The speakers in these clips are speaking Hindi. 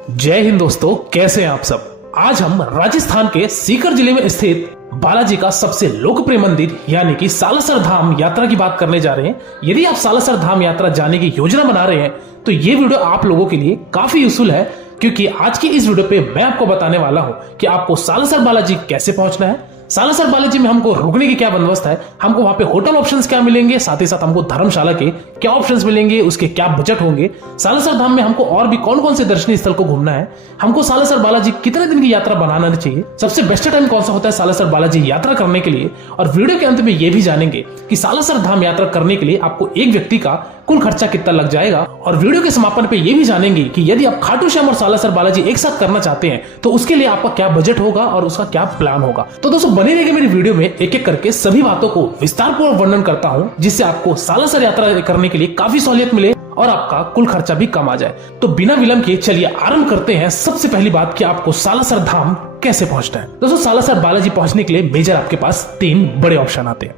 जय हिंद दोस्तों, कैसे हैं आप सब। आज हम राजस्थान के सीकर जिले में स्थित बालाजी का सबसे लोकप्रिय मंदिर यानी कि सालासर धाम यात्रा की बात करने जा रहे हैं। यदि आप सालासर धाम यात्रा जाने की योजना बना रहे हैं तो ये वीडियो आप लोगों के लिए काफी यूजफुल है, क्योंकि आज की इस वीडियो पे मैं आपको बताने वाला हूं कि आपको सालासर बालाजी कैसे पहुंचना है, सालासर बालाजी में हमको रुकने की क्या बंदोबस्त है, हमको वहां पे होटल ऑप्शंस क्या मिलेंगे, साथ ही साथ हमको धर्मशाला के क्या ऑप्शंस मिलेंगे, उसके क्या बजट होंगे, सालासर धाम में हमको और भी कौन कौन से दर्शनीय स्थल को घूमना है, हमको सालासर बालाजी कितने दिन की यात्रा बनाना चाहिए, सबसे बेस्ट टाइम कौन सा होता है सालासर बालाजी यात्रा करने के लिए। और वीडियो के अंत में ये भी जानेंगे कि सालासर धाम यात्रा करने के लिए आपको एक व्यक्ति का कुल खर्चा कितना लग जाएगा। और वीडियो के समापन पे ये भी जानेंगे कि यदि आप खाटू श्याम और सालासर बालाजी एक साथ करना चाहते हैं तो उसके लिए आपका क्या बजट होगा और उसका क्या प्लान होगा। तो दोस्तों बने रहिए मेरी वीडियो में, एक एक करके सभी बातों को विस्तारपूर्वक वर्णन करता हूं, जिससे आपको सालासर यात्रा करने के लिए काफी सहूलियत मिले और आपका कुल खर्चा भी कम आ जाए। तो बिना विलंब के चलिए आरंभ करते हैं। सबसे पहली बात कि आपको सालासर धाम कैसे पहुंचना है। दोस्तों सालासर बालाजी पहुंचने के लिए मेजर आपके पास 3 बड़े ऑप्शन आते हैं।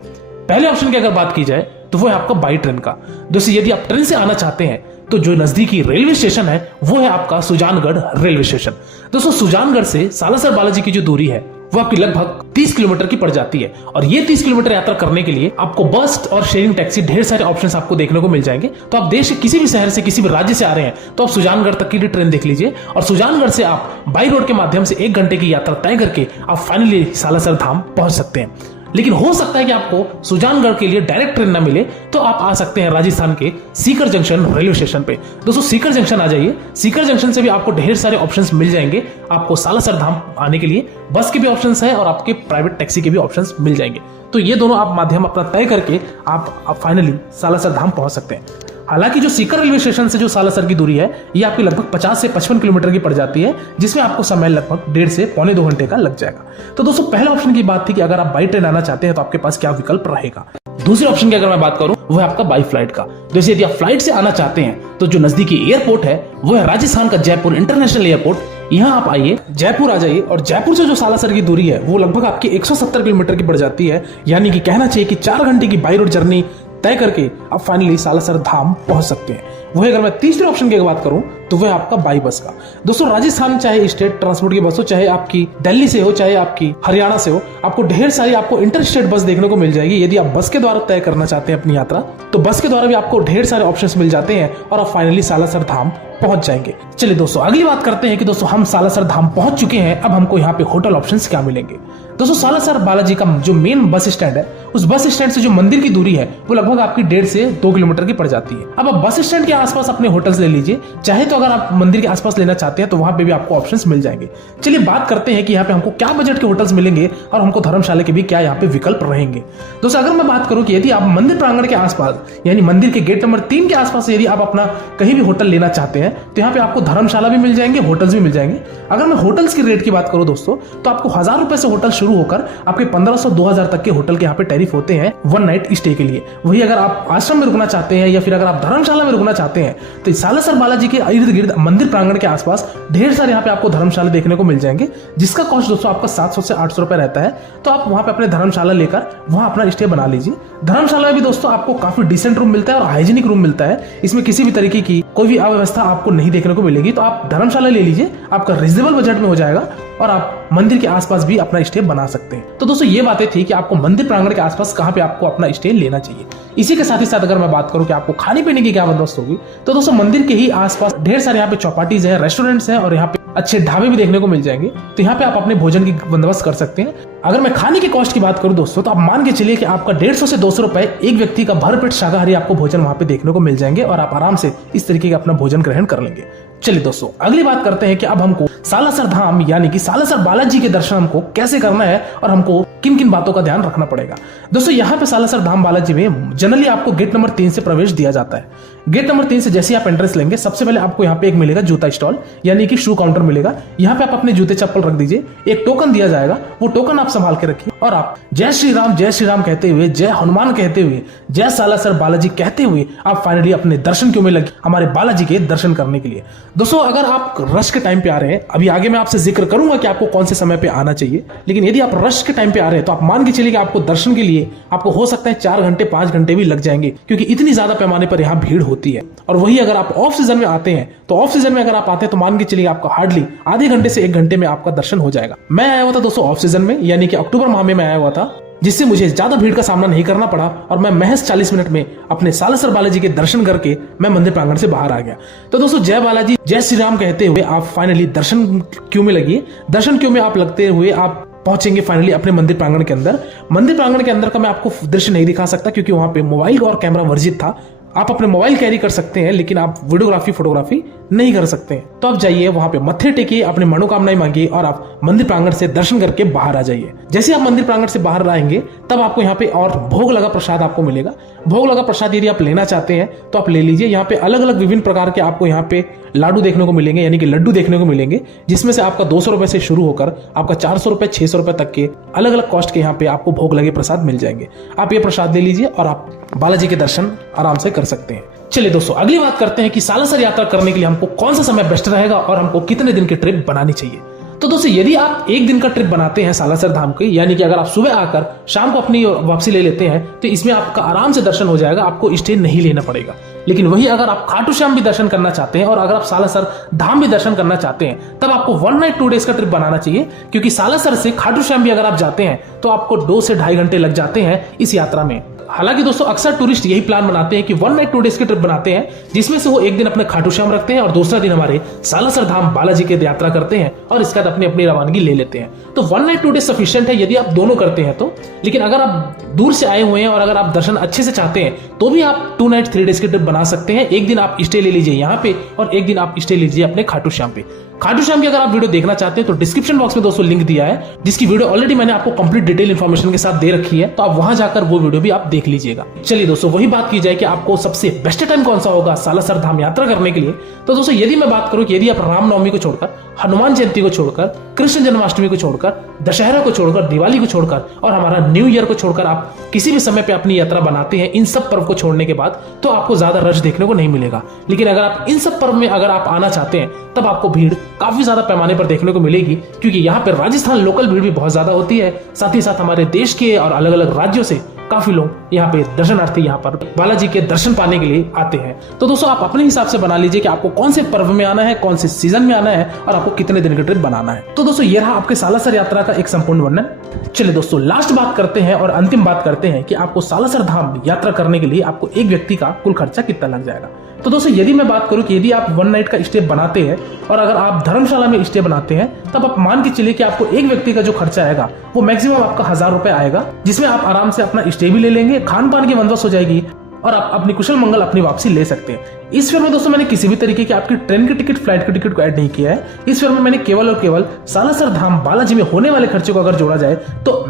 पहले ऑप्शन की अगर बात की जाए तो वो है आपका बाई ट्रेन का। दोस्तों यदि आप ट्रेन से आना चाहते हैं तो जो नजदीकी रेलवे स्टेशन है वो है आपका सुजानगढ़ रेलवे स्टेशन। दोस्तों सुजानगढ़ से सालासर बालाजी की जो दूरी है वो आपकी लगभग 30 किलोमीटर की पड़ जाती है, और ये 30 किलोमीटर यात्रा करने के लिए आपको बस और शेयरिंग टैक्सी ढेर सारे ऑप्शंस आपको देखने को मिल जाएंगे। तो आप देश के किसी भी शहर से किसी भी राज्य से आ रहे हैं तो आप सुजानगढ़ तक की ट्रेन देख लीजिए, और सुजानगढ़ से आप बाई रोड के माध्यम से 1 घंटे की यात्रा तय करके आप फाइनली सालासर धाम पहुंच सकते हैं। लेकिन हो सकता है कि आपको सुजानगढ़ के लिए डायरेक्ट ट्रेन ना मिले तो आप आ सकते हैं राजस्थान के सीकर जंक्शन रेलवे स्टेशन पे। दोस्तों सीकर जंक्शन आ जाइए, सीकर जंक्शन से भी आपको ढेर सारे ऑप्शंस मिल जाएंगे। आपको सालासर धाम आने के लिए बस के भी ऑप्शंस है और आपके प्राइवेट टैक्सी के भी ऑप्शंस मिल जाएंगे। तो ये दोनों आप माध्यम अपना तय करके आप फाइनली सालासर धाम पहुंच सकते हैं। हालांकि जो सीकर रेलवे स्टेशन से जो सालासर की दूरी है ये आपकी लगभग 50 से 55 किलोमीटर की पड़ जाती है, जिसमें आपको समय लगभग 1.5 से पौने 2 घंटे का लग जाएगा। तो दोस्तों पहले ऑप्शन की बात थी कि अगर आप बाई ट्रेन आना चाहते हैं तो आपके पास क्या विकल्प रहेगा। दूसरे ऑप्शन की अगर मैं बात करूं वो है आपका बाई फ्लाइट का। जैसे यदि आप फ्लाइट से आना चाहते हैं तो जो नजदीकी एयरपोर्ट है वो है राजस्थान का जयपुर इंटरनेशनल एयरपोर्ट। यहाँ आप आइए, जयपुर आ जाइए, और जयपुर से जो सालासर की दूरी है वो लगभग आपकी 170 किलोमीटर की पड़ जाती है, यानी कि कहना चाहिए कि 4 घंटे की बाई रोड जर्नी तय करके आप फाइनली सालासर धाम पहुंच सकते हैं। वही अगर मैं तीसरे ऑप्शन की बात करूं तो वह आपका बाई बस का। दोस्तों राजस्थान चाहे स्टेट ट्रांसपोर्ट की बस हो, चाहे आपकी दिल्ली से हो, चाहे आपकी हरियाणा से हो, आपको ढेर सारी आपको इंटर स्टेट बस देखने को मिल जाएगी। यदि आप बस के द्वारा तय करना चाहते हैं अपनी यात्रा तो बस के द्वारा भी आपको ढेर सारे ऑप्शंस मिल जाते हैं और आप फाइनली सालासर धाम पहुंच जाएंगे। चलिए दोस्तों अगली बात करते हैं कि दोस्तों हम सालासर धाम पहुंच चुके हैं, अब हमको यहाँ पे होटल ऑप्शंस क्या मिलेंगे। दोस्तों सालासर बालाजी का जो मेन बस स्टैंड है उस बस स्टैंड से जो मंदिर की दूरी है वो लगभग आपकी 1.5 से 2 किलोमीटर की पड़ जाती है। अब आप बस स्टैंड के आसपास अपने होटल्स ले लीजिए, चाहे तो अगर आप मंदिर के आसपास लेना चाहते हैं तो वहां पे भी आपको ऑप्शंस मिल जाएंगे। चलिए बात करते हैं कि यहाँ पे हमको क्या बजट के होटल्स मिलेंगे और हमको धर्मशाला के भी क्या यहाँ पे विकल्प रहेंगे। दोस्तों अगर मैं बात करूं कि यदि आप मंदिर प्रांगण के आसपास यानी मंदिर के गेट नंबर 3 के आसपास यदि आप अपना कहीं भी होटल लेना चाहते हैं तो यहाँ पे आपको धर्मशाला भी मिल जाएंगे, होटल्स भी मिल जाएंगे। अगर मैं होटल्स की रेट की बात करूं दोस्तों तो आपको 1000 रुपए से होटल शुरू होकर आपके 1500-2000 तक के होटल के यहाँ पे टैरिफ होते हैं 1 नाइट स्टे के लिए। वही अगर आप आश्रम में रुकना चाहते हैं या फिर अगर आप धर्मशाला में रुकना चाहते हैं तो सालासर बालाजी के इर्द गिर्द मंदिर प्रांगण के आसपास ढेर सारे यहाँ पे आपको धर्मशाला देखने को मिल जाएंगे, जिसका कॉस्ट दोस्तों आपका 700 से 800 रुपए रहता है। तो आप वहां पे अपने धर्मशाला लेकर वहां अपना स्टे बना लीजिए। धर्मशाला में भी दोस्तों आपको काफी डिसेंट रूम मिलता है और हाइजीनिक रूम मिलता है, इसमें किसी भी तरीके की कोई भी अव्यवस्था आपको नहीं देखने को मिलेगी। तो आप धर्मशाला ले लीजिए, आपका रिजनेबल बजट में हो जाएगा और आप मंदिर के आसपास भी अपना स्टे बना सकते हैं। तो दोस्तों ये बातें थी कि आपको मंदिर प्रांगण के आसपास कहां पे आपको अपना स्टे लेना चाहिए। इसी के साथ ही साथ अगर मैं बात करूं कि आपको खाने पीने की क्या बंदोबस्त होगी तो दोस्तों मंदिर के ही आसपास ढेर सारे यहाँ पे चौपाटीज है, रेस्टोरेंट्स हैं और यहाँ पे अच्छे ढाबे भी देखने को मिल जाएंगे। तो यहाँ पे आप अपने भोजन की बंदोबस्त कर सकते हैं। अगर मैं खाने की कॉस्ट की बात करूं दोस्तों तो आप मान के चलिए कि आपका 150 से 200 रुपए एक व्यक्ति का भरपेट शाकाहारी आपको भोजन वहां पे देखने को मिल जाएंगे और आप आराम से इस तरीके का अपना भोजन ग्रहण कर लेंगे। चलिए दोस्तों अगली बात करते हैं कि अब हमको सालासर धाम यानी कि सालासर बालाजी के दर्शन हमको कैसे करना है और हमको किन किन बातों का ध्यान रखना पड़ेगा। दोस्तों यहाँ पे सालासर धाम बालाजी में जनरली आपको गेट नंबर 3 से प्रवेश दिया जाता है। गेट नंबर 3 से जैसे आप एंट्रेंस लेंगे सबसे पहले आपको यहाँ पे एक मिलेगा जूता स्टॉल यानी कि शू काउंटर मिलेगा। यहाँ पे आप अपने जूते चप्पल रख दीजिए, एक टोकन दिया जाएगा, वो टोकन आप संभाल के रखिए और आप जय श्री राम कहते हुए, जय हनुमान कहते हुए, जय सालासर बालाजी कहते हुए आप फाइनली अपने दर्शन क्यों में लगे हमारे बालाजी के दर्शन करने के लिए। दोस्तों अगर आप रश के टाइम पे आ रहे हैं, अभी आगे मैं आपसे जिक्र करूंगा कि आपको कौन से समय पे आना चाहिए, लेकिन यदि आप रश के टाइम पे आ रहे हैं तो आप मान के चलिए कि आपको दर्शन के लिए आपको हो सकता है 4 घंटे 5 घंटे भी लग जाएंगे, क्योंकि इतनी ज्यादा पैमाने पर यहाँ भीड़ होती है। और वही अगर आप ऑफ सीजन में आते हैं तो ऑफ सीजन में अगर आप आते हैं तो मान के चलिए आपका हार्डली आधे घंटे से 1 घंटे में आपका दर्शन हो जाएगा। मैं आया हुआ था दोस्तों ऑफ सीजन में, यानी कि अक्टूबर माह में मैं आया हुआ था, जिससे मुझे ज्यादा भीड़ का सामना नहीं करना पड़ा और मैं महज 40 मिनट में अपने सालासर बालाजी के दर्शन करके मैं मंदिर प्रांगण से बाहर आ गया। तो दोस्तों जय बालाजी जय श्री राम कहते हुए आप फाइनली दर्शन क्यू में लगिए। दर्शन क्यू में आप लगते हुए आप पहुंचेंगे फाइनली अपने मंदिर प्रांगण के अंदर। मंदिर प्रांगण के अंदर का मैं आपको दृश्य नहीं दिखा सकता क्योंकि वहां पे मोबाइल और कैमरा वर्जित था। आप अपने मोबाइल कैरी कर सकते हैं लेकिन आप वीडियोग्राफी फोटोग्राफी नहीं कर सकते हैं। तो आप जाइए वहां पे मत्थे टेकिए, अपनी मनोकामनाएं मांगिए और आप मंदिर प्रांगण से दर्शन करके बाहर आ जाइए। जैसे आप मंदिर प्रांगण से बाहर आएंगे तब आपको यहाँ पे और भोग लगा प्रसाद आपको मिलेगा। भोग लगा प्रसाद यदि आप लेना चाहते हैं तो आप ले लीजिए। यहाँ पे अलग अलग विभिन्न प्रकार के आपको यहाँ पे लाडू देखने को मिलेंगे, यानी कि लड्डू देखने को मिलेंगे, जिसमें से आपका 200 रुपए से शुरू होकर आपका 400 रुपए 600 रुपए तक के अलग अलग कॉस्ट के यहाँ पे आपको भोग लगे प्रसाद मिल जाएंगे। आप ये प्रसाद ले लीजिए और आप बालाजी के दर्शन आराम से कर सकते हैं। चलिए दोस्तों अगली बात करते हैं कि सालासर यात्रा करने के लिए हमको कौन सा समय बेस्ट रहेगा और हमको कितने दिन की ट्रिप बनानी चाहिए। तो दोस्तों यदि आप 1 दिन का ट्रिप बनाते हैं सालासर धाम की, यानी कि अगर आप सुबह आकर शाम को अपनी वापसी ले लेते हैं तो इसमें आपका आराम से दर्शन हो जाएगा, आपको स्टे नहीं लेना पड़ेगा। लेकिन वही अगर आप खाटू श्याम भी दर्शन करना चाहते हैं और अगर आप सालासर धाम भी दर्शन करना चाहते हैं तब आपको 1 नाइट 2 डेज का ट्रिप बनाना चाहिए, क्योंकि सालासर से खाटू श्याम भी अगर आप जाते हैं तो आपको 2 से 2.5 घंटे लग जाते हैं इस यात्रा में। हालांकि दोस्तों अक्सर टूरिस्ट यही प्लान बनाते हैं कि 1 नाइट 2 डेज की ट्रिप बनाते हैं, जिसमें से वो 1 दिन अपने खाटू श्याम रखते हैं और दूसरा दिन हमारे सालासर धाम बालाजी की यात्रा करते हैं और इसके बाद अपनी अपनी रवानगी ले लेते हैं। तो 1 नाइट 2 डेज सफिशिएंट है यदि आप दोनों करते हैं तो। लेकिन अगर आप दूर से आए हुए हैं और अगर आप दर्शन अच्छे से चाहते हैं तो भी आप 2 नाइट 3 डेज की ट्रिप बना सकते हैं। 1 दिन आप स्टे ले लीजिए यहाँ पे और 1 दिन आप स्टे लीजिए अपने खाटू श्याम पे। खाटू श्याम की अगर आप वीडियो देखना चाहते हैं तो डिस्क्रिप्शन बॉक्स में दोस्तों लिंक दिया है, जिसकी वीडियो ऑलरेडी मैंने आपको कंप्लीट डिटेल इन्फॉर्मेशन के साथ दे रखी है, तो आप वहां जाकर वो वीडियो भी आप देख लीजिएगा। चलिए दोस्तों वही बात की जाए कि आपको सबसे बेस्ट टाइम कौन सा होगा सालासर धाम यात्रा करने के लिए। तो दोस्तों यदि मैं बात करूं कि यदि आप रामनवमी को छोड़कर, हनुमान जयंती को छोड़कर, कृष्ण जन्माष्टमी को छोड़कर, दशहरा को छोड़कर, दिवाली को छोड़कर और हमारा न्यू ईयर को छोड़कर आप किसी भी समय पे अपनी यात्रा बनाते हैं, इन सब पर्व को छोड़ने के बाद, तो आपको ज्यादा रश देखने को नहीं मिलेगा। लेकिन अगर आप इन सब पर्व में अगर आप आना चाहते हैं तब आपको भीड़ काफी ज्यादा पैमाने पर देखने को मिलेगी, क्योंकि यहाँ पे राजस्थान लोकल भीड़ भी बहुत ज्यादा होती है। साथ ही साथ हमारे देश के और अलग अलग राज्यों से काफी लोग यहाँ पे दर्शनार्थी यहाँ पर बालाजी के दर्शन पाने के लिए आते हैं। तो दोस्तों आप अपने हिसाब से बना लीजिए कि आपको कौन से पर्व में आना है, कौन से सीजन में आना है और आपको कितने दिन की ट्रिप बनाना है। तो दोस्तों ये रहा आपके सालासर यात्रा का एक संपूर्ण वर्णन। चलिए दोस्तों लास्ट बात करते हैं और अंतिम बात करते हैं कि आपको सालासर धाम यात्रा करने के लिए आपको एक व्यक्ति का कुल खर्चा कितना लग जाएगा। तो दोस्तों यदि मैं बात करूं कि यदि आप 1 नाइट का स्टे बनाते हैं और अगर आप धर्मशाला में स्टे बनाते हैं तब आप मान के चलिए कि आपको एक व्यक्ति का जो खर्चा आएगा वो मैक्सिमम आपका 1000 रुपए आएगा, जिसमें आप आराम से अपना स्टे भी ले लेंगे, खान पान की बंदोबस्त हो जाएगी और आप अपनी कुशल मंगल अपनी वापसी ले सकते हैं। इस फेयर में दोस्तों मैंने किसी भी तरीके की आपकी ट्रेन की टिकट, फ्लाइट की टिकट को ऐड नहीं किया है। इस फेयर में मैंने केवल और केवल सालासर धाम बालाजी में होने वाले खर्चे को अगर जोड़ा जाए तो